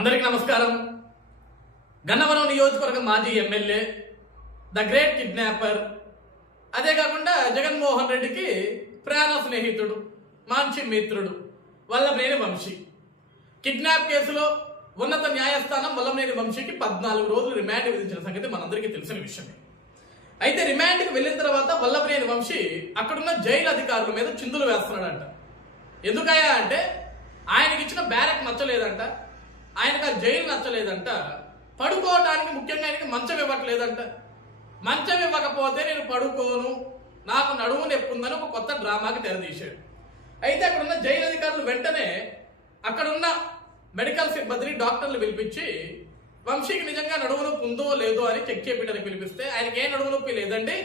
అందరికీ నమస్కారం. గన్నవరం నియోజకవర్గం మాజీ ఎమ్మెల్యే, ద గ్రేట్ కిడ్నాపర్, అదే కాకుండా జగన్మోహన్ రెడ్డికి ప్రాణ స్నేహితుడు, మంచి మిత్రుడు వల్లభనేని వంశీ కిడ్నాప్ కేసులో ఉన్నత న్యాయస్థానం వల్లభనేని వంశీకి 14 రోజులు రిమాండ్ విధించిన సంగతి మనందరికీ తెలిసిన విషయమే. అయితే రిమాండ్కి వెళ్ళిన తర్వాత వల్లభనేని వంశీ అక్కడున్న జైలు అధికారుల మీద చిందులు వేస్తున్నాడంట. ఎందుకయ్యా అంటే ఆయనకి ఇచ్చిన బ్యారెక్ నచ్చలేదంట, ఆయనకు ఆ జైలు నచ్చలేదంట, పడుకోవటానికి ముఖ్యంగా ఆయనకి మంచం ఇవ్వట్లేదంట. మంచం ఇవ్వకపోతే నేను పడుకోను, నాకు నడుము నొప్పుందని ఒక కొత్త డ్రామాకి తెరదీశాడు. అయితే అక్కడున్న జైలు అధికారులు వెంటనే అక్కడున్న మెడికల్ సిబ్బందిని, డాక్టర్లు పిలిపించి వంశీకి నిజంగా నడుము నొప్పి ఉందో లేదో అని చెక్ చేయించడానికి పిలిపిస్తే ఆయనకి ఏ నడుము నొప్పి లేదండి,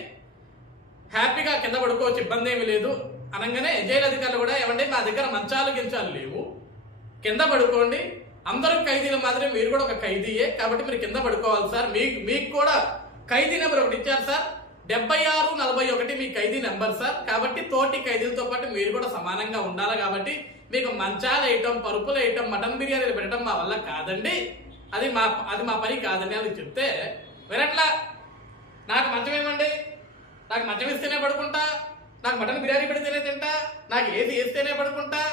హ్యాపీగా కింద పడుకోవచ్చు, ఇబ్బంది ఏమి లేదు అనగానే జైలు అధికారులు కూడా ఏమంటే మా దగ్గర మంచాలు గించాలు లేవు, కింద పడుకోండి, అందరూ ఖైదీల మాదిరి మీరు కూడా ఒక ఖైదీయే కాబట్టి మీరు కింద పడుకోవాలి సార్, మీకు కూడా ఖైదీ నెంబర్ ఒకటి ఇచ్చారు సార్, 7641 మీ ఖైదీ నెంబర్ సార్, కాబట్టి తోటి ఖైదీలతో పాటు మీరు కూడా సమానంగా ఉండాలి, కాబట్టి మీకు మంచాలు వేయటం, పరుపులు వేయటం, మటన్ బిర్యానీలు పెట్టడం మా వల్ల కాదండి, అది మా పని కాదండి అని చెప్తే వినట్లా. నాకు మంచం ఏమండి, నాకు మంచం ఇస్తేనే పడుకుంటా, నాకు మటన్ బిర్యానీ పెడితేనే తింటా, నాకు ఏది వేస్తేనే పడుకుంటా,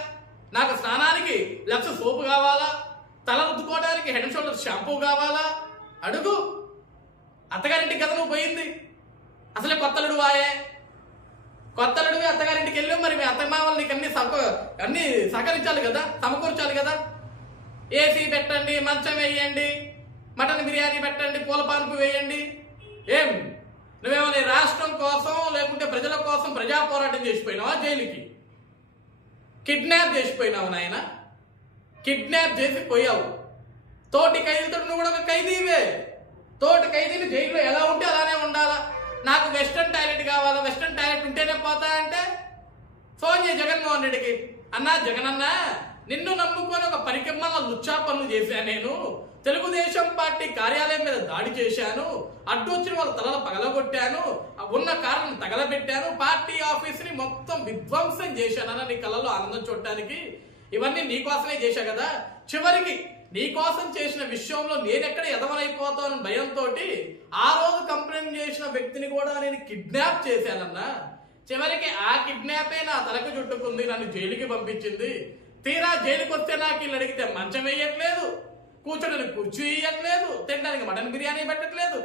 నాకు స్నానానికి లక్ష సోపు కావాలా, తల రుద్దుకోవడానికి హెడ్ అండ్ షోల్డర్ షాంపూ కావాలా, అడుగు. అత్తగారింటికి కదా నువ్వు పోయింది, అసలే కొత్తలుడు వాయే, కొత్తలుడివి అత్తగారింటికి వెళ్ళావు, మరి మీ అత్తమామలు నీకు అన్ని సహకరించాలి కదా, సమకూర్చాలి కదా. ఏసీ పెట్టండి, మంచం వేయండి, మటన్ బిర్యానీ పెట్టండి, పూల పాన్పు వేయండి. ఏం నువ్వేమో రాష్ట్రం కోసం లేకుంటే ప్రజల కోసం ప్రజా పోరాటం చేసిపోయినావా? జైలుకి కిడ్నాప్ చేసిపోయినావు నాయన, కిడ్నాప్ చేసి పోయావు. తోటి ఖైదీలతో నువ్వు కూడా ఒక ఖైదీవే. తోటి ఖైదీలు జైల్లో ఎలా ఉంటే అలానే ఉండాలా. నాకు వెస్ట్రన్ టాయిలెట్ కావాలా, వెస్ట్రన్ టాయిలెట్ ఉంటేనే పోతా అంటే ఫోన్ చేయి జగన్మోహన్ రెడ్డికి, అన్నా జగనన్న నిన్ను నమ్ముకొని ఒక పరికమ్మల లుచ్చా పనులు చేశాను, నేను తెలుగుదేశం పార్టీ కార్యాలయం మీద దాడి చేశాను, అడ్డు వచ్చిన వాళ్ళ తలలు పగలగొట్టాను, ఉన్న కారణం తగలబెట్టాను, పార్టీ ఆఫీసుని మొత్తం విధ్వంసం చేశానన్న నీ కళ్ళలో ఆనందం చూడటానికి ఇవన్నీ నీకోసమే చేశా కదా. చివరికి నీకోసం చేసిన విషయంలో నేనెక్కడ ఎదవనైపోతాను భయంతో ఆ రోజు కంప్లైంట్ చేసిన వ్యక్తిని కూడా నేను కిడ్నాప్ చేశానన్నా. చివరికి ఆ కిడ్నాపే నా తలకు చుట్టుకుంది, నన్ను జైలుకి పంపించింది. తీరా జైలుకి వస్తే నాకు వీళ్ళు అడిగితే మంచం వేయట్లేదు, కూర్చోడానికి కుర్చీ వేయట్లేదు, తినడానికి మటన్ బిర్యానీ పెట్టట్లేదు,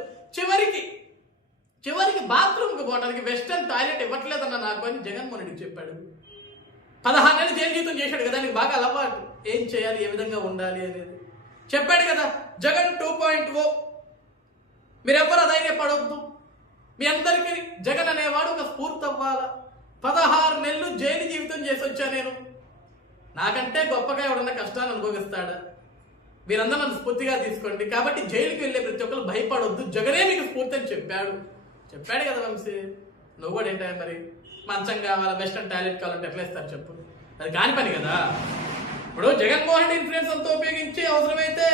చివరికి బాత్రూమ్కి పోవడానికి వెస్టర్న్ టాయిలెట్ ఇవ్వట్లేదన్న నాకు అని జగన్మోహన్ రెడ్డి చెప్పాడు. 16 నెలలు జైలు జీతం చేశాడు కదా, నీకు బాగా అలవాటు ఏం చేయాలి, ఏ విధంగా ఉండాలి అనేది చెప్పాడు కదా. జగన్ 2.0 మీరెవ్వరు ధైర్యపడొద్దు, మీ అందరికీ జగన్ అనేవాడు ఒక స్ఫూర్తి అవ్వాలా. 16 నెలలు జైలు జీవితం చేసి వచ్చా నేను, నాకంటే గొప్పగా ఎవడన్నా కష్టాన్ని అనుభవిస్తాడా? మీరందరూ నన్ను స్ఫూర్తిగా తీసుకోండి, కాబట్టి జైలుకి వెళ్ళే ప్రతి ఒక్కరు భయపడొద్దు, జగనే మీకు స్ఫూర్తి అని చెప్పాడు కదా వంశీ. నువ్వు కూడా ఏంటా మరి మంచం కావాలా, వెస్టర్న్ టాయిలెట్ కావాలంటే ఎట్లా ఇస్తారు చెప్పు, అది కాని పని కదా. ఇప్పుడు జగన్మోహన్ ఇన్ఫ్లుయెన్స్ అంతా ఉపయోగించి అవసరమైతే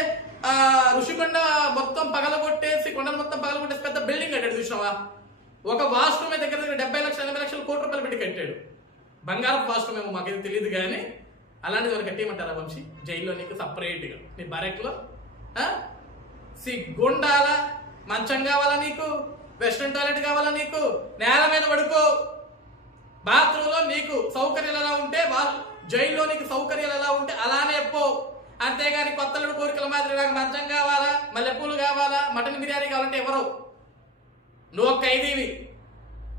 ఋషికొండ మొత్తం పగలగొట్టేసి, కొండలు మొత్తం పగలగొట్టేసి పెద్ద బిల్డింగ్ కట్టాడు చూసినావా. ఒక వాష్రూమ్ దగ్గర 70 లక్షలు 80 లక్షలు కోట్ల రూపాయలు పెట్టి కట్టాడు. బంగారపు వాష్రూమ్ ఏమో మాకేది తెలియదు కానీ అలాంటిది ఎవరు కట్టేయమంటారా వంశీ? జైల్లో నీకు సపరేట్గా నీ బరెక్లో సిగ్గుండాలా, మంచం కావాలా నీకు, వెస్ట్రన్ టాయిలెట్ కావాలా నీకు, నేల మీద పడుకో, బాత్రూంలో నీకు సౌకర్యాలు ఎలా ఉంటే జైల్లో నీకు సౌకర్యాలు ఎలా ఉంటే అలానే పో. అంతేగాని కొత్తలుడు కోరికల మాదిరి నాకు మంచం కావాలా, మల్లెపూలు కావాలా, మటన్ బిర్యానీ కావాలంటే ఎవరు? నువ్వు ఒక ఖైదీవి,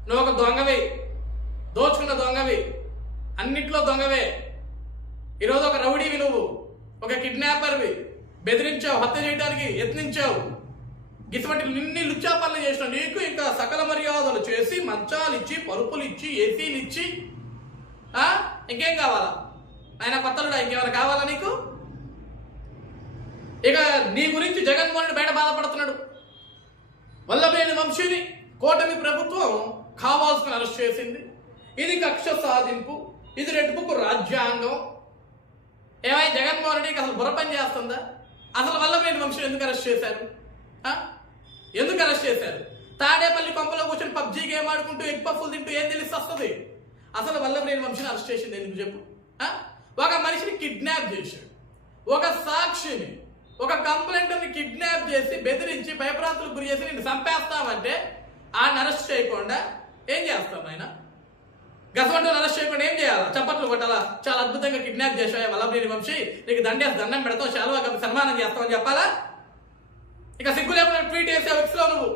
నువ్వు ఒక దొంగవి, దోచుకున్న దొంగవి, అన్నిట్లో దొంగవే. ఈరోజు ఒక రౌడీవి, నువ్వు ఒక కిడ్నాపర్వి, బెదిరించావు, హత్య చేయడానికి యత్నించావు, ఇటువంటి నిన్ని లుచ్చా పనులు చేసినావు. నీకు ఇంకా సకల మర్యాదలు చేసి మంచాలు ఇచ్చి, పరుపులు ఇచ్చి, ఏసీలు ఇచ్చి ఇంకేం కావాలా? ఆయన కొత్తలుడా ఇంకేమైనా కావాలా నీకు? ఇక నీ గురించి జగన్మోహన్ రెడ్డి బయట బాధపడుతున్నాడు. వల్లభనేని వంశీని కూటమి ప్రభుత్వం కావాల్సిన అరెస్ట్ చేసింది, ఇది కక్ష సాధింపు, ఇది రెడ్ బుక్ రాజ్యాంగం. ఏమై జగన్మోహన్ రెడ్డికి అసలు బుర్ర పని చేస్తుందా? అసలు వల్లభనేని వంశీని ఎందుకు అరెస్ట్ చేశారు? ఎందుకు అరెస్ట్ చేశారు? తాడేపల్లి కొంపలో కూర్చొని పబ్జీ గేమ్ ఆడుకుంటూ ఎగ్ పఫ్ఫులు తింటూ ఏం తెలిసి వస్తుంది? అసలు వల్లభనేని వంశీని అరెస్ట్ చేసింది ఎందుకు చెప్పు? ఒక మనిషిని కిడ్నాప్ చేశాడు, ఒక సాక్షిని ఒక కంప్లైంట్ని కిడ్నాప్ చేసి బెదిరించి భయప్రాంతులకు గురి చేసి నేను చంపేస్తామంటే ఆయన అరెస్ట్ చేయకుండా ఏం చేస్తాం ఆయన? గసవంతులు అరెస్ట్ చేయకుండా ఏం చేయాలా? చప్పట్లు కొట్టాలా? చాలా అద్భుతంగా కిడ్నాప్ చేసావు వల్లభనేని వంశీ, నీకు దండం పెడతాం, శాలువా కప్పి సన్మానం చేస్తామని చెప్పాలా? ఇక సిగ్గు లేకుండా ట్వీట్ చేసావు ఎక్స్లో నువ్వు.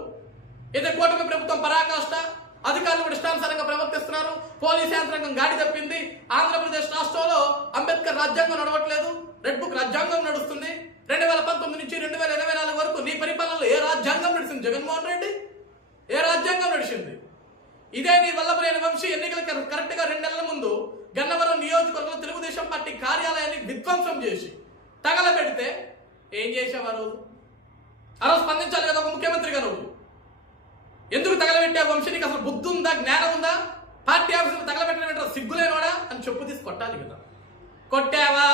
ఇదే కూటమి ప్రభుత్వం పరాకాష్ట, అధికారులు కూడా ఇష్టానుసారంగా ప్రవర్తిస్తున్నారు, పోలీస్ యంత్రాంగం గాడి తప్పింది, ఆంధ్రప్రదేశ్ రాష్ట్రంలో అంబేద్కర్ రాజ్యాంగం నడవట్లేదు, రెడ్ బుక్ రాజ్యాంగం నడుస్తుంది. 2019 నుంచి 2024 వరకు నీ పరిపాలనలో ఏ రాజ్యాంగం నడిచింది జగన్మోహన్ రెడ్డి? ఏ రాజ్యాంగం నడిచింది? ఇదే నీ వల్లభనేని వంశీ ఎన్నికలకు కరెక్ట్ గా 2 నెలల ముందు గన్నవరం నియోజకవర్గంలో తెలుగుదేశం పార్టీ కార్యాలయాన్ని విధ్వంసం చేసి తగలబెడితే ఏం చేసావు ఆ రోజు? ఆ రోజు స్పందించాలి కదా ఒక ముఖ్యమంత్రిగా నువ్వు. ఎందుకు తగలబెట్టావు వంశీ? నీకు అసలు బుద్ధి ఉందా, జ్ఞానం ఉందా? పార్టీ ఆఫీసులు తగలబెట్టిన సిగ్గులేనోడా అని చెప్పు తీసి కొట్టాలి కదా. కొట్టావా?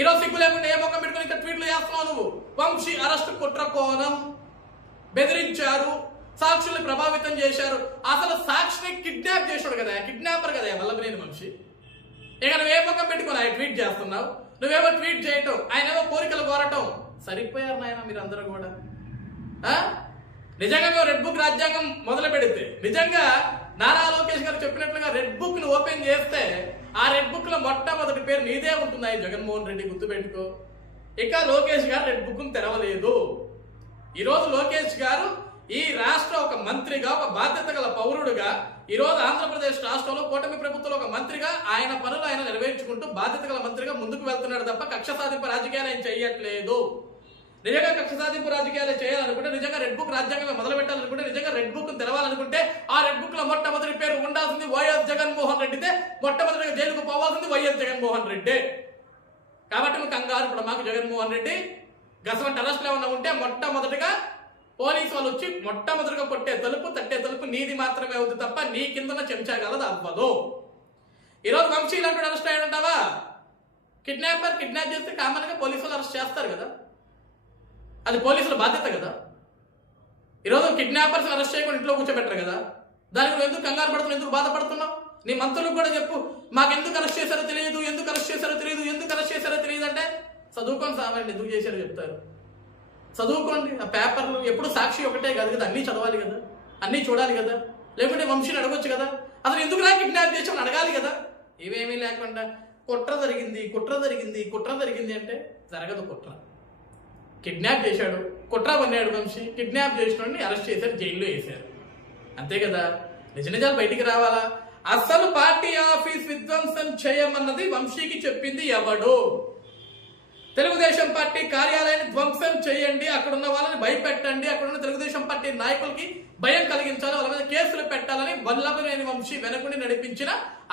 ఈరోజు సిగ్గు లేకుండా ఏ ముఖం పెట్టుకుని ఇంకా ట్వీట్లు చేస్తున్నావు నువ్వు. వంశీ అరెస్ట్ కుట్ర కోణం, బెదిరించారు, సాక్షుల్ని ప్రభావితం చేశారు. అసలు సాక్షిని కిడ్నాప్ చేశాడు కదా, కిడ్నాపర్ కదా వల్లభనేని వంశీ. ఇక నువ్వు ఏ ముఖం పెట్టుకుని ఆయన ట్వీట్ చేస్తున్నావు? నువ్వేమో ట్వీట్ చేయటం, ఆయన ఏమో కోరికలు కోరటం. సరిపోయారు నాయన మీరందరూ కూడా. నిజంగా మేము రెడ్ బుక్ రాజ్యాంగం మొదలు పెడితే, నిజంగా నారా లోకేష్ గారు చెప్పినట్లుగా రెడ్ బుక్ ను ఓపెన్ చేస్తే ఆ రెడ్ బుక్ లో మొట్టమొదటి పేరు నీదే ఉంటుంది. ఆయన జగన్మోహన్ రెడ్డి గుర్తుపెట్టుకో. ఇక లోకేష్ గారు రెడ్ బుక్ ను తెరవలేదు. ఈరోజు లోకేష్ గారు ఈ రాష్ట్ర ఒక మంత్రిగా, ఒక బాధ్యత గల పౌరుడుగా, ఈరోజు ఆంధ్రప్రదేశ్ రాష్ట్రంలో కూటమి ప్రభుత్వంలో ఒక మంత్రిగా ఆయన పనులు ఆయన నెరవేర్చుకుంటూ బాధ్యత గల మంత్రిగా ముందుకు వెళ్తున్నాడు తప్ప కక్ష సాధింపు రాజకీయాలు ఆయన చేయట్లేదు. నిజంగా కక్ష సాధింపు రాజకీయాలు చేయాలనుకుంటే, నిజంగా రెడ్ బుక్ రాజ్యాంగంలో మొదలు పెట్టాలనుకుంటే, నిజంగా రెడ్ బుక్ తెరవాలనుకుంటే ఆ రెడ్ బుక్ లో మొట్టమొదటి పేరు ఉండాల్సింది వైఎస్ జగన్మోహన్ రెడ్డితే, మొట్టమొదటిగా జైలుకు పోవాల్సింది వైఎస్ జగన్మోహన్ రెడ్డి. కాబట్టి నువ్వు కంగారు ఇప్పుడు మాకు జగన్మోహన్ రెడ్డి గసవంటి అరెస్టులు ఏమన్నా ఉంటే మొట్టమొదటిగా పోలీసు వాళ్ళు వచ్చి మొట్టమొదటిగా కొట్టే తలుపు, తట్టే తలుపు నీది మాత్రమే అవుతుంది తప్ప నీ కిందన చెంచాగలదు అవ్వదు. ఈరోజు వంశీ ఇలాంటి అరెస్ట్ అయ్యాడంటావా? కిడ్నాప్ చేస్తే కామన్ గా పోలీసు వాళ్ళు అరెస్ట్ చేస్తారు కదా, అది పోలీసుల బాధ్యత కదా. ఈరోజు కిడ్నాపర్స్ అరెస్ట్ చేయకుండా ఇంట్లో కూర్చోబెట్టరు కదా. దానికి నువ్వు ఎందుకు కంగారు పడుతున్నావు, ఎందుకు బాధపడుతున్నావు? నీ మంత్రులకు కూడా చెప్పు, మాకు ఎందుకు అరెస్ట్ చేశారో తెలియదు, ఎందుకు అరెస్ట్ చేశారో తెలియదు అంటే చదువుకొని సావండి, ఎందుకు చేశారో చెప్తారు. చదువుకోండి, ఆ పేపర్లు ఎప్పుడు సాక్షి ఒకటే కాదు కదా, అన్నీ చదవాలి కదా, అన్నీ చూడాలి కదా. లేకుంటే వంశీని అడగొచ్చు కదా, అసలు ఎందుకు నాకు కిడ్నాప్ చేసామని అడగాలి కదా. ఇవేమీ లేకుండా కుట్ర జరిగింది అంటే జరగదు. కుట్ర కిడ్నాప్ చేశాడు, కుట్ర పన్నాడు వంశీ, కిడ్నాప్ చేసినోడిని అరెస్ట్ చేశారు, జైల్లో వేశారు, అంతే కదా. నిజాలు బయటికి రావాలా? అసలు పార్టీ ఆఫీస్ విధ్వంసం చేయమన్నది వంశీకి చెప్పింది ఎవడు? తెలుగుదేశం పార్టీ కార్యాలయాన్ని ధ్వంసం చేయండి, అక్కడ ఉన్న వాళ్ళని భయపెట్టండి, అక్కడ ఉన్న తెలుగుదేశం పార్టీ నాయకులకి భయం కలిగించాలి, వాళ్ళ మీద కేసులు పెట్టాలని వల్లభనేని వంశీ వెనకుండి నడిపించిన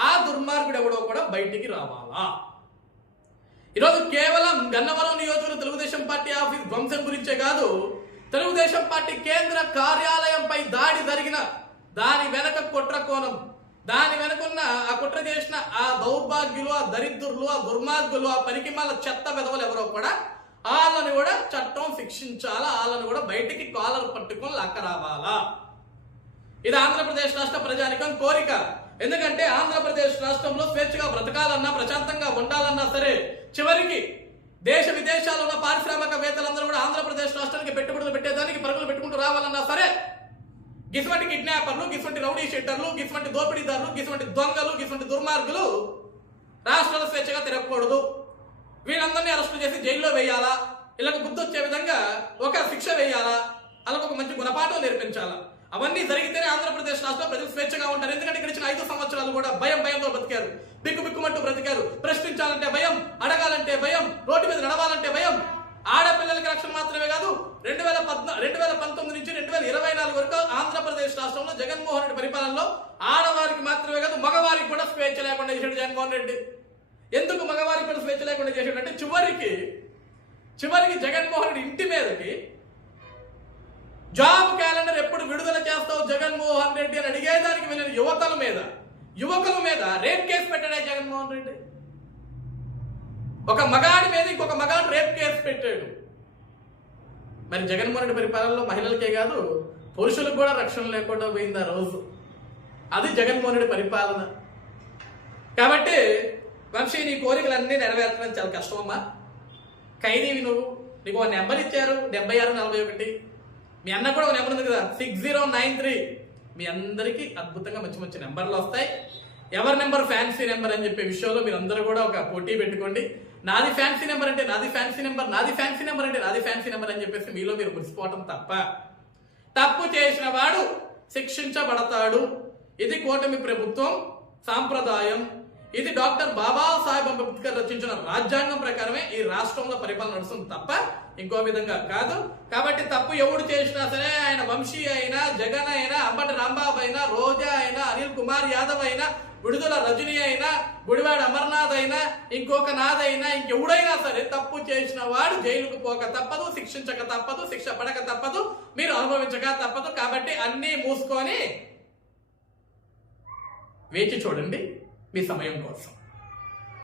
ఆ దుర్మార్గుడు ఎవడో కూడా బయటికి రావాలా? ఈరోజు కేవలం గన్నవరం నియోజకవర్గం తెలుగుదేశం పార్టీ ఆఫీస్ ధ్వంసం గురించే కాదు, తెలుగుదేశం పార్టీ కేంద్ర కార్యాలయంపై దాడి జరిగిన దాని వెనక కుట్ర కోణం, దాని వెనుకున్న ఆ కుట్ర చేసిన ఆ దౌర్భాగ్యులు, ఆ దరిద్రులు, ఆ దుర్మార్గులు, ఆ పనికిమాల చెత్త వెధవలు ఎవరో కూడా వాళ్ళని కూడా చట్టం శిక్షించాలా, వాళ్ళని కూడా బయటికి కాలర్ పట్టుకొని లక్క రావాలా. ఇది ఆంధ్రప్రదేశ్ రాష్ట్ర ప్రజానికం కోరిక. ఎందుకంటే ఆంధ్రప్రదేశ్ రాష్ట్రంలో స్వేచ్ఛగా బ్రతకాలన్నా, ప్రశాంతంగా ఉండాలన్నా సరే, చివరికి దేశ విదేశాల్లో ఉన్న పారిశ్రామికవేత్తలందరూ కూడా ఆంధ్రప్రదేశ్ రాష్ట్రానికి పెట్టుబడులు పెట్టేదానికి పరుగులు పెట్టుకుంటూ రావాలన్నా సరే, గిసువంటి కిడ్నాపర్లు, గిసువంటి రౌడీ షీటర్లు, గిసువంటి దోపిడీదారులు, గిసువంటి దొంగలు, గిసువంటి దుర్మార్గులు రాష్ట్రాల స్వేచ్ఛగా తిరగకూడదు. వీళ్ళందరినీ అరెస్టు చేసి జైల్లో వేయాలా, వీళ్ళకి బుద్ధి వచ్చే విధంగా ఒక శిక్ష వేయాలా, వాళ్ళకు ఒక మంచి గుణపాఠం నేర్పించాలా. అవన్నీ జరిగితేనే ఆంధ్రప్రదేశ్ రాష్ట్రంలో ప్రజలు స్వేచ్ఛగా ఉంటారు. ఎందుకంటే గడిచిన 5 సంవత్సరాలు కూడా భయంతో బ్రతికారు, బిక్కుమంటూ బ్రతికారు. ప్రశ్నించాలంటే భయం, అడగాలంటే భయం, రోడ్డు మీద నడవాలంటే భయం. ఆడపిల్లలకి రక్షణ మాత్రమే కాదు, 2019 నుంచి 2024 వరకు ఆంధ్రప్రదేశ్ రాష్ట్రంలో జగన్మోహన్ రెడ్డి పరిపాలనలో ఆడవారికి మాత్రమే కాదు, మగవారికి కూడా స్వేచ్ఛ లేకుండా చేశాడు జగన్మోహన్ రెడ్డి. ఎందుకు మగవారికి కూడా స్వేచ్ఛ లేకుండా చేశాడు అంటే, చివరికి జగన్మోహన్ రెడ్డి ఇంటి మీదకి జాబ్ క్యాలెండర్ ఎప్పుడు విడుదల చేస్తావు జగన్మోహన్ రెడ్డి అని అడిగేదానికి వెళ్ళిన యువకుల మీద రేప్ కేసు పెట్టాడే జగన్మోహన్ రెడ్డి. ఒక మగాడి మీద ఇంకొక మగాడు రేప్ కేసు పెట్టాడు. మరి జగన్మోహన్ రెడ్డి పరిపాలనలో మహిళలకే కాదు, పురుషులకు కూడా రక్షణ లేకుండా పోయింది ఆ రోజు. అది జగన్మోహన్ రెడ్డి పరిపాలన. కాబట్టి వంశీ, నీ కోరికలన్నీ నెరవేర్చడం చాలా కష్టమమ్మా. ఖైదీవి నువ్వు, నీకు ఒక నెంబర్ ఇచ్చారు 7641. మీ అన్న కూడా ఒక నెంబర్ ఉంది కదా 6093. మీ అందరికీ అద్భుతంగా మంచి మంచి నెంబర్లు వస్తాయి. ఎవరి నెంబర్ ఫ్యాన్సీ నెంబర్ అని చెప్పే విషయంలో మీరు అందరూ కూడా ఒక పోటీ పెట్టుకోండి. నాది ఫ్యాన్సీ నెంబర్ అంటే నాది ఫ్యాన్సీ నెంబర్, నాది ఫ్యాన్సీ నెంబర్ అంటే నాది ఫ్యాన్సీ నెంబర్ అని చెప్పేసి మీలో మీరు మురిసిపోవటం తప్ప. తప్పు చేసిన వాడు శిక్షించబడతాడు. ఇది కూటమి ప్రభుత్వం సాంప్రదాయం. ఇది డాక్టర్ బాబాసాహెబ్ అంబేద్కర్ రచించిన రాజ్యాంగం ప్రకారమే ఈ రాష్ట్రంలో పరిపాలన నడుస్తుంది తప్ప ఇంకో విధంగా కాదు. కాబట్టి తప్పు ఎవడు చేసినా సరే, ఆయన వంశీ అయినా, జగన్ అయినా, అంబటి రాంబాబు అయినా, రోజా అయినా, అనిల్ కుమార్ యాదవ్ అయినా, విడుదల రజనీ అయినా, గుడివాడ అమర్నాథ్ అయినా, ఇంకొక నాథ్ అయినా, ఇంకెవడైనా సరే తప్పు చేసిన వాడు జైలుకు పోక తప్పదు, శిక్షించక తప్పదు, శిక్ష పడక తప్పదు, మీరు అనుభవించక తప్పదు. కాబట్టి అన్నీ మూసుకొని వేచి చూడండి మీ సమయం కోసం.